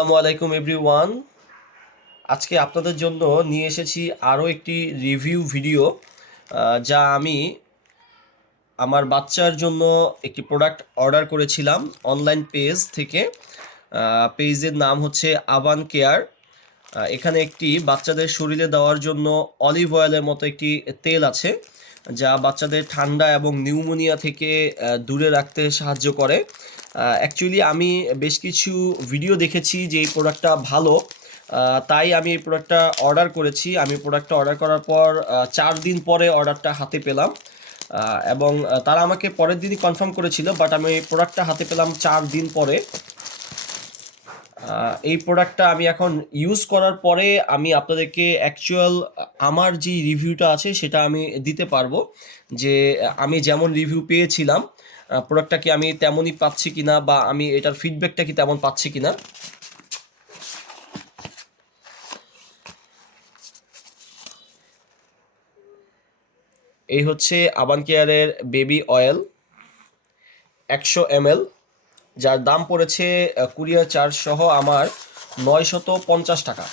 আসসালামু আলাইকুম এভরিওয়ান। আজকে আপনাদের জন্য নিয়ে এসেছি আরও একটি রিভিউ ভিডিও, যা আমি আমার বাচ্চার জন্য একটি প্রোডাক্ট অর্ডার করেছিলাম অনলাইন পেজ থেকে। পেজের নাম হচ্ছে আবান কেয়ার। এখানে একটি বাচ্চাদের শরীরে দেওয়ার জন্য অলিভ অয়েলের মতো একটি তেল আছে, যা বাচ্চাদের ঠান্ডা এবং নিউমোনিয়া থেকে দূরে রাখতে সাহায্য করে। অ্যাকচুয়ালি আমি বেশ কিছু ভিডিও দেখেছি যে এই প্রোডাক্টটা ভালো, তাই আমি এই প্রোডাক্টটা অর্ডার করেছি। আমি প্রোডাক্টটা অর্ডার করার পর 4 দিন পরে অর্ডারটা হাতে পেলাম, এবং তারা আমাকে পরের দিনই কনফার্ম করেছিল, বাট আমি এই প্রোডাক্টটা হাতে পেলাম 4 দিন পরে। এই প্রোডাক্টটা আমি এখন ইউজ করার পরে আমি আপনাদেরকে অ্যাকচুয়াল আমার যে রিভিউটা আছে সেটা আমি দিতে পারবো, যে আমি যেমন রিভিউ পেয়েছিলাম প্রোডাক্টটা কি আমি তেমনই পাচ্ছি কিনা, বা আমি এটার ফিডব্যাকটা কি তেমন পাচ্ছি কিনা। এই হচ্ছে আবান কেয়ারের বেবি অয়েল 100 ml, যার দাম পড়েছে কুরিয়ার চার্জ সহ আমার 950 টাকা।